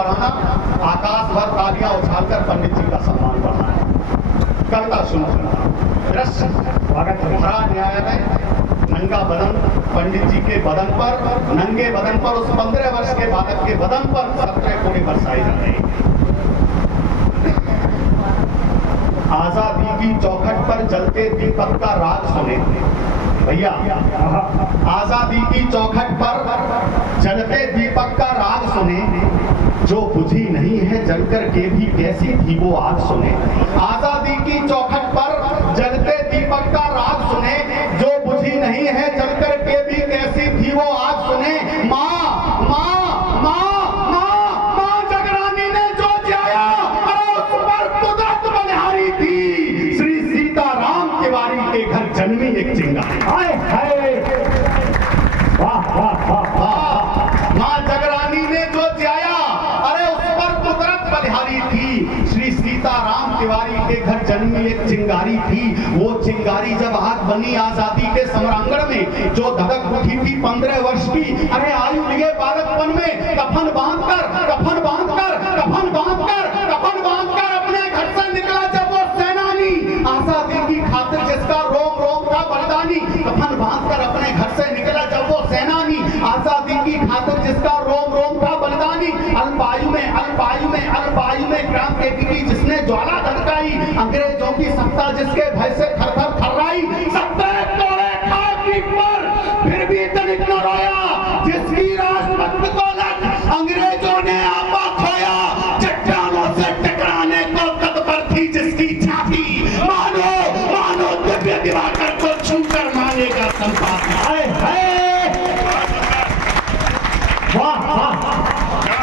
बढ़ाना, आकाश भर तालियां उछालकर पंडित जी का सम्मान बढ़ाना। कविता सुनो। दृश्य भरा न्यायालय, नंगा बदन पंडित जी के बदन पर, नंगे बदन पर उस 15 वर्ष के बालक के बदन पर 17 कोड़े बरसाए जा रहे। आजादी की चौखट पर जलते दीपक का राग सुने भैया, आजादी की चौखट पर जलते दीपक का राग सुने, जो बुझी नहीं है जलकर के भी कैसी थी वो आग सुने। आजादी की चौखट पर जलते दीपक का राग सुने, जो बुझी नहीं है जलकर के भी कैसी थी वो आग सुने। माँ माँ माँ माँ माँ जगरानी ने जो जाया, अरे उस पर कुदरत बलिहारी थी। श्री सीताराम तिवारी के घर जन्मी एक चिंगारी। हाय हाय, वाह वाह वाह वाह। माँ जगरानी ने जो जाया, अरे उस पर कुदरत बलिहारी थी। श्री सीताराम तिवारी के घर जन्मी एक चिंगारी थी। वो चिंगारी जब आग बनी आजादी के समरांगण में, जो धड़क उठी थी 15 वर्ष की, अरे आयु लिए बालकपन में कफन बांधकर कफन बांधकर कफन बांधकर कफन बांधकर अपने घर से निकला जब वो सेनानी, आजादी की खातिर जिसका रोम रोम था बलिदानी। कफन बांधकर अपने घर से निकला जब वो सेनानी, आजादी की खातिर जिसका रोम रोम था बलिदानी। अल्पायु में अल्पायु में अल्पायु में क्रांति की जिसने ज्वाला धधकाई, अंग्रेजों की सत्ता जिसके भय से थर-थर थर्राई। 17 कोड़े खाकी पर फिर भी तनिक न रोया, जिसकी राष्ट्रभक्त को लग अंग्रेजों ने आपा खोया। चट्टानों से टकराने को तत्पर थी जिसकी छाती, मानो मानो दिव्य दिवाकर को छूकर मानेगा संपात। हाय हाय, वाह वाह।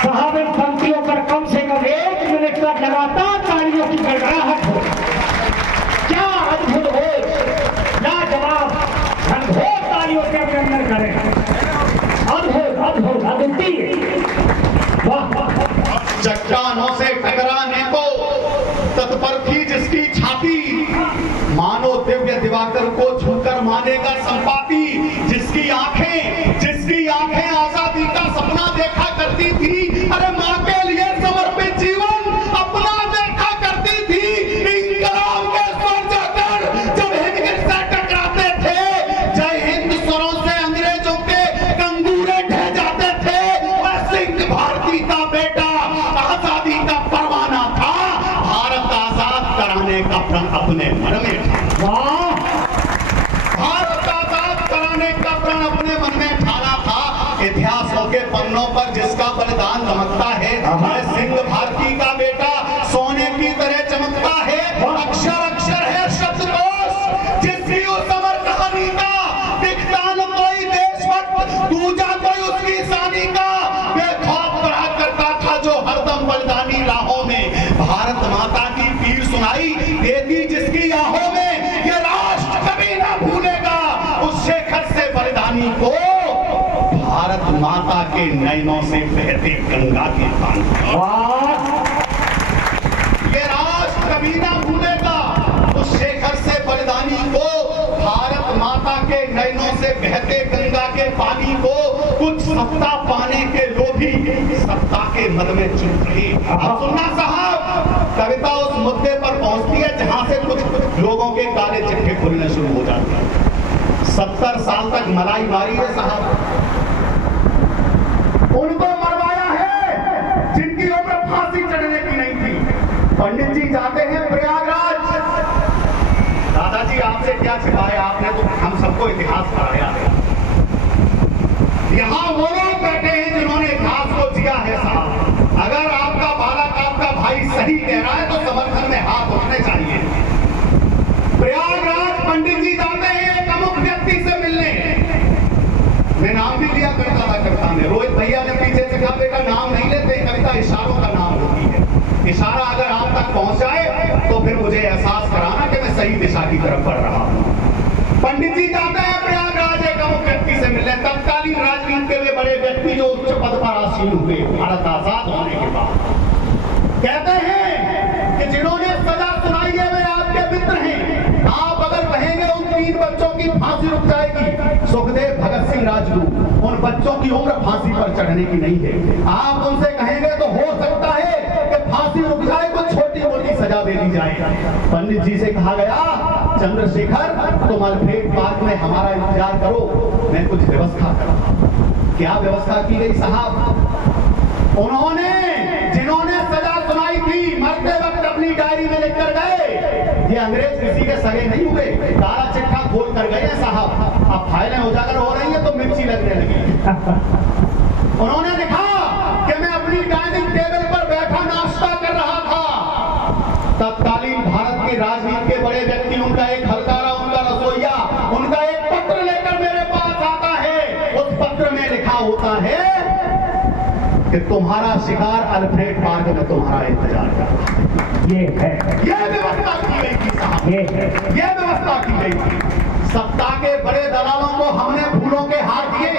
साहब इन पंक्तियों पर कम से कम 1 मिनट तक लगातार तालियों की गड़गड़ाहट हो। क्या अद्भुत हो, लाजवाब घनघोर तालियों से अभिनंदन करें। अद्भुत अद्भुत अद्वितीय, वाह। चट्टानों से टकराने को तत्पर थी जिसकी छाती, मानो दिव्य दिवाकर को छूकर मानेगा संपाती। जिसकी आंखें आजादी का सपना देखा करती थी, अरे माँ के लिए समर्पित जीवन अपना देखा करती थी। इंकलाब के स्वर जाकर जब हिंद से टकराते थे, जय हिंद स्वरों से अंग्रेजों के कंगूरे ढह जाते थे। वह सिंह भारती का बेटा आजादी का परवाना था, भारत आजाद कराने का प्रण अपने मन में था। भारत आजाद कराने का प्रण अपने मन में ठाना था। इतिहासों के पन्नों पर जिसका बलिदान दमकता है, सिंह भारती का बेटा सोने की तरह चमकता है। अक्षर अक्षर है शब्दकोश, जिसकी उस अमर कहानी का दिखता न कोई देशभक्त, दूजा कोई उसकी शानी का। बेखौफ पढ़ा करता था जो हरदम बलिदानी राहों में, भारत माता की पीर सुनाई देती जिसकी आहों में। ये राष्ट्र कभी ना भूलेगा उस शेखर से बलिदानी को, भारत माता के नयनों से बहते गंगा के पानी। ये राष्ट्र कभी ना भूलेगा उस शेखर से बलिदानी को, भारत माता के नयनों से बहते गंगा के पानी को। कुछ सत्ता पाने के लोभी सत्ता के मद में चुप रहे। अब सुनना साहब, कविता उस मुद्दे पर पहुंचती है जहां से कुछ लोगों के काले चिट्ठे खुलने शुरू हो जाते हैं। 70 साल तक मलाई मारी है साहब, उनको मरवाया है जिनकी उम्र फांसी चढ़ने की नहीं थी। पंडित जी जाते हैं प्रयागराज, दादाजी आपसे क्या छिपाया, आपने तो हम सबको इतिहास पढ़ाया है। यहाँ वो लोग बैठे हैं जिन्होंने इतिहास को जिया है साहब। अगर आपका बालक आपका भाई सही कह रहा है तो समर्थन में हाथ उठने चाहिए। प्रयागराज पंडित जी जाते हैं एक अमुक व्यक्ति से मिलने। मैं नाम भी लिया करता था कविता में, रोहित भैया ने पीछे से कहा बेटा नाम नहीं लेते, कविता इशारों का नाम होती है। इशारा अगर आप तक पहुंचाए तो फिर मुझे एहसास कराना कि मैं सही दिशा की तरफ बढ़ रहा हूं। पंडित जी जाते हैं प्रयागराज एक अमुक व्यक्ति से मिलने, तत्कालीन राजनीति के वे बड़े व्यक्ति जो उच्च पद पर आसीन हुए भारत आजाद होने के बाद। कहते हैं कि जिन्होंने सजा सुनाई है वे आपके मित्र हैं, आप अगर रहेंगे उन 3 बच्चों की फांसी रुक जाएगी। सुखदेव, भगत सिंह, राजगुरु, उन बच्चों की उम्र फांसी पर चढ़ने की नहीं है। आप उनसे कहेंगे तो हो सकता दे दी जाए। पंडित जी से कहा गया, चंद्रशेखर तुम अल्फ्रेड पार्क में हमारा इंतजार करो, मैं कुछ व्यवस्था करूंगा। क्या व्यवस्था की गई साहब? उन्होंने जिन्होंने सजा सुनाई थी मरते वक्त अपनी डायरी में लिखकर गए, ये अंग्रेज किसी के सगे नहीं हुए, काला चिट्ठा खोल कर गए साहब। अब फाइलें उजागर हो रही है तो मिर्ची लगने लगी। उन्होंने लिखा कि मैं अपनी डाइनिंग टेबल पर बैठा नाश्ता कर रहा था, तत्कालीन भारत के राजनीति के बड़े व्यक्ति, उनका एक हलकारा, उनका रसोइया, उनका एक पत्र लेकर मेरे पास आता है। उस पत्र में लिखा होता है कि तुम्हारा शिकार अल्फ्रेड पार्क में तुम्हारा इंतजार कर रहा है। ये व्यवस्था की गई थी साहब, ये व्यवस्था की गई थी। सत्ता के बड़े दलालों को हमने फूलों के हाथ दिए,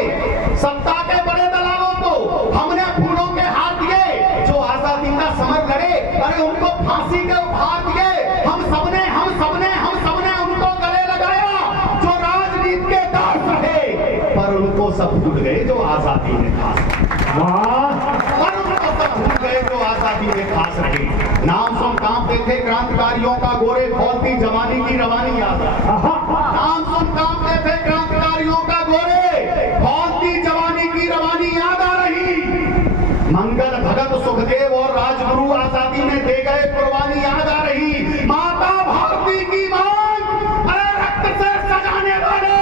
सत्ता के बड़े दलालों को हमने फूलों के हाथ दिए। जो आजादी का समर लड़े, अरे उनको फांसी के उपहार दिए। हम सबने उनको गले लगाया जो राजनीति के दास रहे, पर उनको सब भूल गए जो आजादी में खास जो आजादी में खास रहे। नाम सुन कांपते थे क्रांतिकारियों का गोरे खोलती जवानी की रवानी याद। नाम सुन कांपते थे क्रांतिकारियों का गोरे खोलती जवानी की रवानी याद आ रही। मंगल भगत सुखदेव और राजगुरु आजादी में दे गए कुर्बानी याद आ रही। माता भारती की मांग, अरे रक्त से सजाने वाले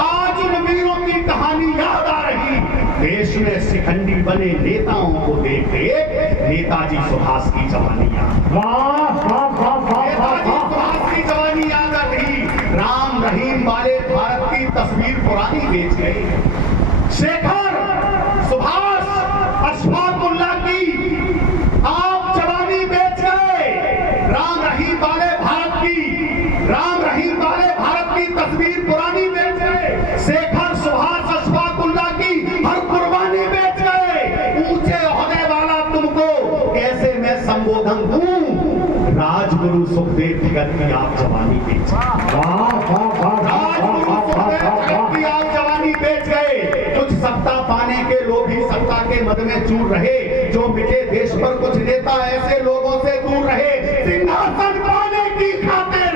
आज उन वीरों की कहानी याद आ रही। देश में शिखंडी बने नेताओं को देख देख नेताजी सुभाष की जवानी याद, नेताजी सुभाष की जवानी याद आ रही। राम रहीम वाले भारत की तस्वीर पुरानी बेच गए। शेखर, सुभाष, अशफाक उल्लाह की आप जवानी बेच गए। राम रहीम वाले भारत की तस्वीर पुरानी बेच गए। शेखर, सुभाष, अशफाक उल्लाह की हर कुर्बानी बेच गए। ऊंचे ओहदे वाला तुमको कैसे मैं संबोधन दूं? राजगुरु सुखदेव भगत की आप जवानी बेच गए। राजगुरु सुखदेव भगत की आप जवानी बेच गए। कुछ सत्ता पाने के लोग ही सत्ता के मद में चूर रहे, जो मिटे देश पर कुछ नेता ऐसे लोगों से दूर रहे। सिंहासन पाने की खातिर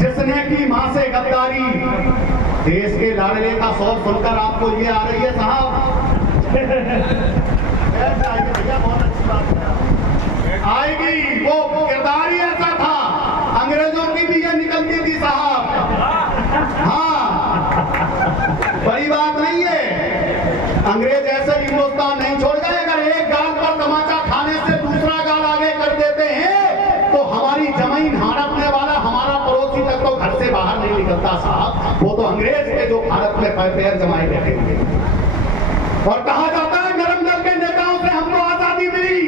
जिसने की मां से गद्दारी, देश के लाडले का शौक सुनकर आपको ये आ रही है साहब। भैया बहुत अच्छी बात है, आएगी। वो किरदार ही ऐसा था, अंग्रेजों की भी ये निकलती थी साहब। हाँ, बड़ी बात नहीं है, अंग्रेज ऐसे हिंदुस्तान नहीं छोड़ गए। अगर एक गाल पर तमाचा खाने से दूसरा गाल आगे कर देते हैं तो हमारी जमीन हड़पने वाला हमारा पड़ोसी तक तो घर से बाहर नहीं निकलता साहब। वो तो अंग्रेज के जो भारत में पैर जमाए बैठे हुए। और कहा जाता है नरम दल के नेताओं से हमको आजादी मिली।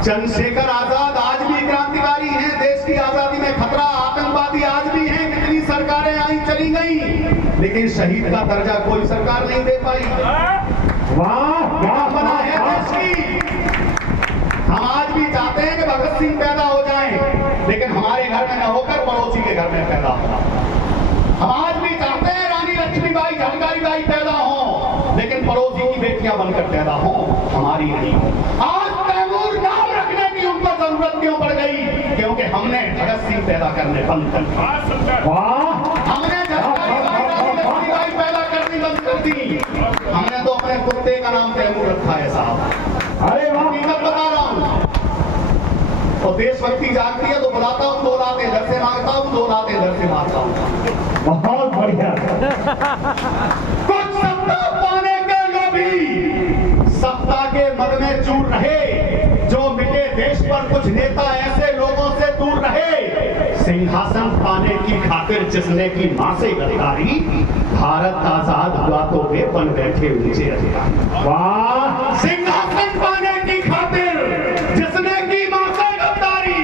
चंद्रशेखर आजाद आज भी क्रांतिकारी हैं, देश की आजादी में खतरा। आतंकवादी आज भी हैं, कितनी सरकारें आई चली गई, लेकिन शहीद का दर्जा कोई सरकार नहीं दे पाई। वाह बना है देश की। हम आज भी चाहते हैं कि भगत सिंह पैदा हो जाएं, लेकिन हमारे घर में न होकर पड़ोसी के घर में पैदा हो। हम आज भी चाहते हैं रानी लक्ष्मीबाई, झलकारी बाई पैदा हो, लेकिन पड़ोसी की बेटियां बनकर पैदा हो, हमारी नहीं हो। आज तैमूर नाम रखने की उनको जरूरत क्यों पड़ गई? क्योंकि हमने भगत सिंह पैदा करने बंद कर दिया। हमने झलकारी बाई, रानी लक्ष्मीबाई पैदा करनी बंद कर दी। हमने तो अपने कुत्ते का नाम तैमूर रखा है साहब। अरे हकीकत बता रहा हूं। और देशभक्ति जागती है तो बुलाता हूं, दो लाते इधर से मांगता हूं, दो लाते इधर से मारता हूं। बहुत बढ़िया। कुछ सत्ता पाने के लोभी सत्ता के मद में चूर रहे, जो मिटे देश पर कुछ नेता ऐसे लोगों से दूर रहे। सिंहासन पाने की खातिर जिसने की मां से गद्दारी, भारत आजाद हुआ तो वे बन बैठे ऊंचे अधिकारी। वाह, सिंहासन पाने की खातिर जिसने की मां से गद्दारी,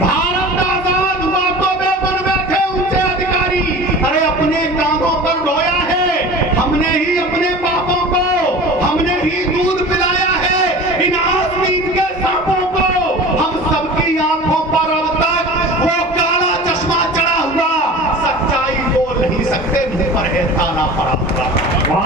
भारत आजाद हुआ तो वे बन बैठे ऊंचे अधिकारी। अरे अपने कांधों पर ढोया है हमने ही अपने पापों को, हमने ही दूध पिलाया है इन आस्तीन के सांपों को। हम सबकी आंखों पर अब तक वो काला चश्मा चढ़ा हुआ, सच्चाई बोल नहीं सकते, मुझ पर है ताना पड़ा हुआ।